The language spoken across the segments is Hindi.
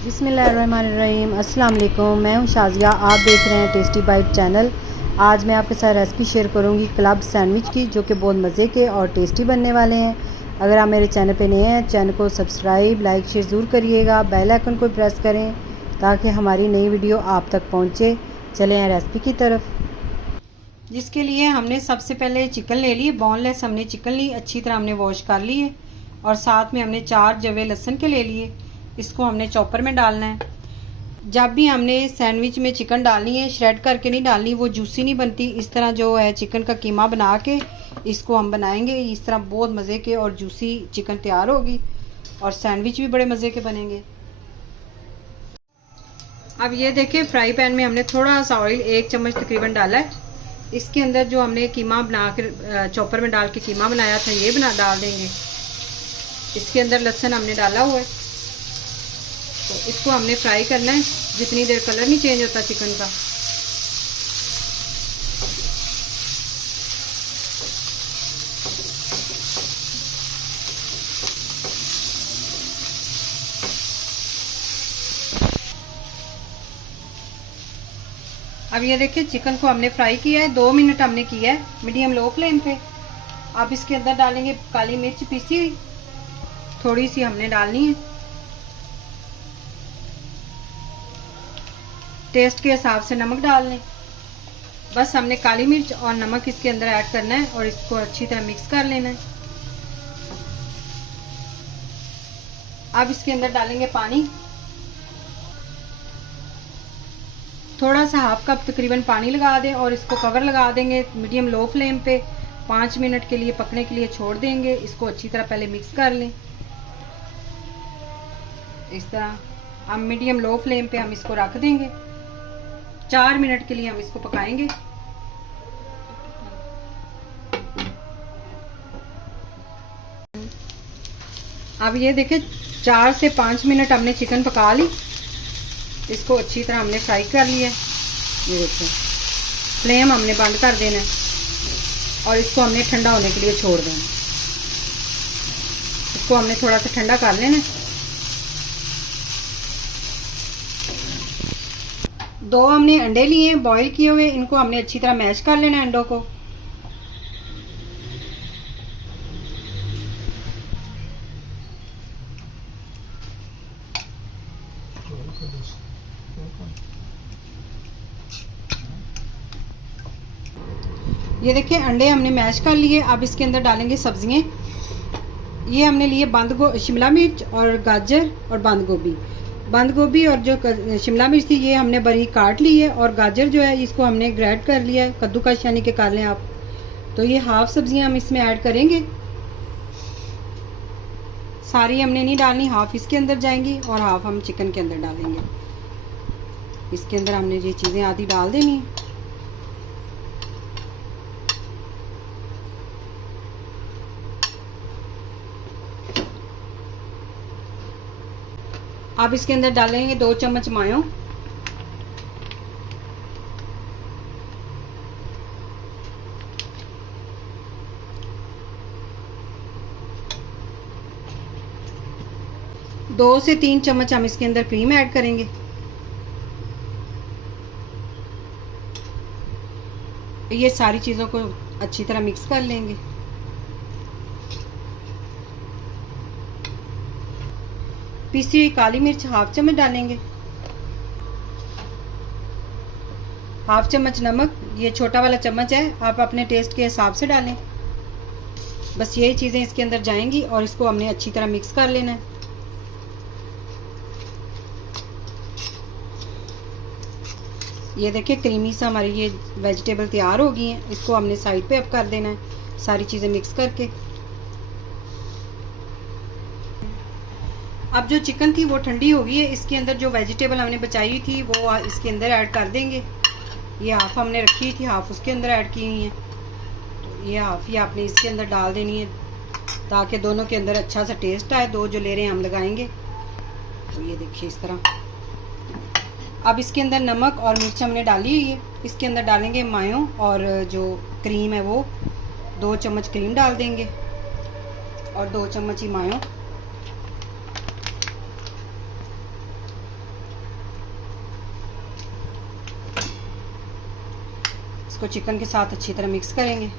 बिस्मिल्लाहिर्रहमानिर्रहीम। अस्सलाम वालेकुम। मैं हूं शाज़िया, आप देख रहे हैं टेस्टी बाइट चैनल। आज मैं आपके साथ रेसिपी शेयर करूंगी क्लब सैंडविच की, जो कि बहुत मज़े के और टेस्टी बनने वाले हैं। अगर आप मेरे चैनल पे नए हैं, चैनल को सब्सक्राइब लाइक शेयर ज़रूर करिएगा। बेल आइकन को प्रेस करें ताकि हमारी नई वीडियो आप तक पहुँचे। चलें हैं रेसिपी की तरफ। जिसके लिए हमने सबसे पहले चिकन ले लिए, बोनलेस हमने चिकन ली, अच्छी तरह हमने वॉश कर लिए। और साथ में हमने 4 जवे लहसुन के ले लिए। इसको हमने चॉपर में डालना है। जब भी हमने सैंडविच में चिकन डालनी है, श्रेड करके नहीं डालनी, वो जूसी नहीं बनती। इस तरह जो है चिकन का कीमा बना के इसको हम बनाएंगे। इस तरह बहुत मज़े के और जूसी चिकन तैयार होगी और सैंडविच भी बड़े मज़े के बनेंगे। अब ये देखिए, फ्राई पैन में हमने थोड़ा सा ऑयल 1 चम्मच तकरीबन डाला है। इसके अंदर जो हमने कीमा बना कर चॉपर में डाल के कीमा बनाया था, ये डाल देंगे। इसके अंदर लहसुन हमने डाला हुआ है, तो इसको हमने फ्राई करना है जितनी देर कलर नहीं चेंज होता चिकन का। अब ये देखिए, चिकन को हमने फ्राई किया है, 2 मिनट हमने किया है मीडियम लो फ्लेम पे। अब इसके अंदर डालेंगे काली मिर्च पीसी हुई, थोड़ी सी हमने डालनी है। टेस्ट के हिसाब से नमक डाल लें। बस हमने काली मिर्च और नमक इसके अंदर ऐड करना है और इसको अच्छी तरह मिक्स कर लेना है। अब इसके अंदर डालेंगे पानी, थोड़ा सा हाफ कप तकरीबन पानी लगा दें और इसको कवर लगा देंगे मीडियम लो फ्लेम पे। 5 मिनट के लिए पकने के लिए छोड़ देंगे। इसको अच्छी तरह पहले मिक्स कर लें। इस तरह हम मीडियम लो फ्लेम पे हम इसको रख देंगे। 4 मिनट के लिए हम इसको पकाएंगे। अब ये देखिए, 4 से 5 मिनट हमने चिकन पका ली। इसको अच्छी तरह हमने फ्राई कर लिया। ये देखिए, फ्लेम हमने बंद कर देना है और इसको हमने ठंडा होने के लिए छोड़ देना। इसको हमने थोड़ा सा ठंडा कर लेना है। 2 हमने अंडे लिए हैं बॉईल किए हुए, इनको हमने अच्छी तरह मैश कर लेना है अंडों को। ये देखिए, अंडे हमने मैश कर लिए। अब इसके अंदर डालेंगे सब्जियां। ये हमने लिए शिमला मिर्च और गाजर और बंद गोभी। बंद गोभी और जो शिमला मिर्च थी ये हमने बारीक काट ली है, और गाजर जो है इसको हमने ग्रेट कर लिया है, कद्दूकस यानी कि कर लें आप। तो ये हाफ सब्जियां हम इसमें ऐड करेंगे। सारी हमने नहीं डालनी, हाफ इसके अंदर जाएंगी और हाफ हम चिकन के अंदर डालेंगे। इसके अंदर हमने ये चीज़ें आधी डाल देनी है। अब इसके अंदर डालेंगे 2 चम्मच मायो, दो से 3 चम्मच हम इसके अंदर क्रीम ऐड करेंगे। ये सारी चीज़ों को अच्छी तरह मिक्स कर लेंगे। पीसी हुई काली मिर्च हाफ चम्मच डालेंगे। हाफ चम्मच नमक, ये छोटा वाला चम्मच है, आप अपने टेस्ट के हिसाब से डालें। बस यही चीज़ें इसके अंदर जाएंगी और इसको हमने अच्छी तरह मिक्स कर लेना है। ये देखिए, क्रीमी सा हमारी ये वेजिटेबल तैयार हो गई हैं। इसको हमने साइड पे अब कर देना है सारी चीज़ें मिक्स करके। अब जो चिकन थी वो ठंडी हो गई है। इसके अंदर जो वेजिटेबल हमने बचाई हुई थी वो इसके अंदर ऐड कर देंगे। ये हाफ हमने रखी हुई थी, हाफ उसके अंदर ऐड की हुई है। तो ये हाफ ही आपने इसके अंदर डाल देनी है ताकि दोनों के अंदर अच्छा सा टेस्ट आए। 2 जो लेयरें हम लगाएंगे, तो ये देखिए इस तरह। अब इसके अंदर नमक और मिर्च हमने डाली हुई है। इसके अंदर डालेंगे मायो और जो क्रीम है वो 2 चम्मच क्रीम डाल देंगे और 2 चम्मच ही मायो। इसको चिकन के साथ अच्छी तरह मिक्स करेंगे।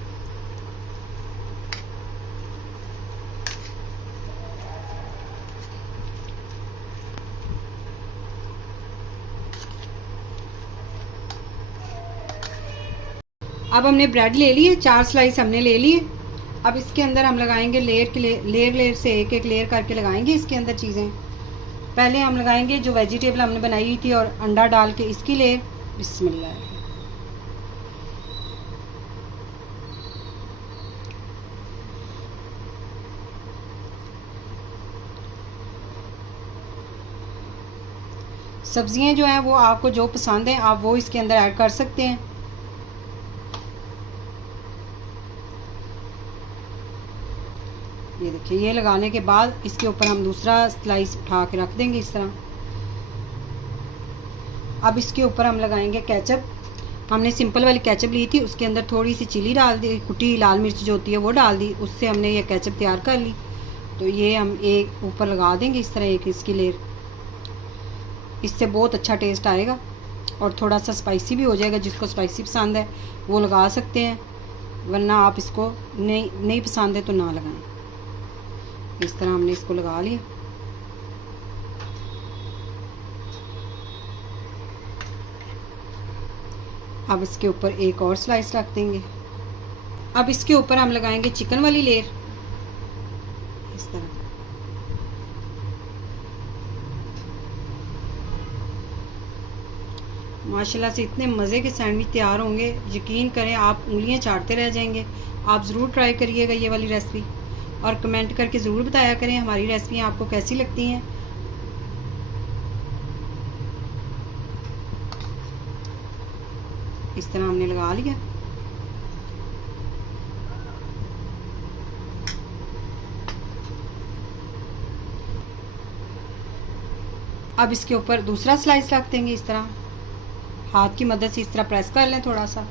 अब हमने ब्रेड ले ली है, 4 स्लाइस हमने ले लिए। अब इसके अंदर हम लगाएंगे लेयर से एक एक लेयर करके लगाएंगे इसके अंदर चीज़ें। पहले हम लगाएंगे जो वेजिटेबल हमने बनाई हुई थी और अंडा डाल के इसकी लेयर। बिस्मिल्लाह। सब्जियां जो हैं वो आपको जो पसंद है आप वो इसके अंदर ऐड कर सकते हैं। ये देखिए, ये लगाने के बाद इसके ऊपर हम दूसरा स्लाइस उठा के रख देंगे इस तरह। अब इसके ऊपर हम लगाएंगे केचप। हमने सिंपल वाली केचप ली थी, उसके अंदर थोड़ी सी चिली डाल दी, कुटी लाल मिर्च जो होती है वो डाल दी, उससे हमने ये केचप तैयार कर ली। तो ये हम एक ऊपर लगा देंगे इस तरह एक इसकी लेयर। इससे बहुत अच्छा टेस्ट आएगा और थोड़ा सा स्पाइसी भी हो जाएगा। जिसको स्पाइसी पसंद है वो लगा सकते हैं, वरना आप इसको नहीं पसंद है तो ना लगाएं। इस तरह हमने इसको लगा लिया। अब इसके ऊपर एक और स्लाइस रख देंगे। अब इसके ऊपर हम लगाएंगे चिकन वाली लेयर इस तरह। माशाल्लाह से इतने मज़े के सैंडविच तैयार होंगे, यकीन करें आप उंगलियां चाटते रह जाएंगे। आप ज़रूर ट्राई करिएगा ये वाली रेसिपी और कमेंट करके ज़रूर बताया करें हमारी रेसिपियाँ आपको कैसी लगती हैं। इस तरह हमने लगा लिया। अब इसके ऊपर दूसरा स्लाइस रख देंगे इस तरह। हाथ की मदद से इस तरह प्रेस कर लें थोड़ा सा।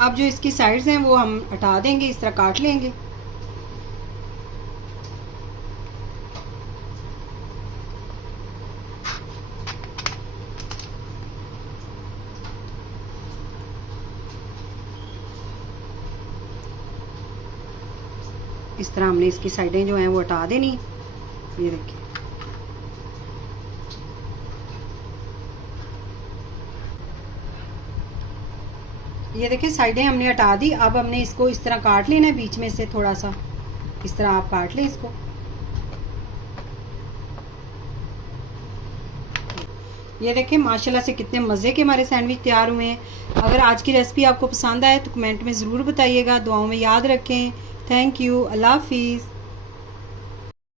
अब जो इसकी साइड्स हैं वो हम हटा देंगे, इस तरह काट लेंगे। इस तरह हमने इसकी साइडें जो हैं वो हटा देनी। ये देखिए, ये देखिए साइडें हमने हटा दी। अब हमने इसको इस तरह काट लेना है बीच में से थोड़ा सा। इस तरह आप काट लें इसको। ये देखें माशाल्लाह से कितने मज़े के हमारे सैंडविच तैयार हुए हैं। अगर आज की रेसिपी आपको पसंद आए तो कमेंट में ज़रूर बताइएगा। दुआओं में याद रखें। Thank you. अल्लाह हाफिज़।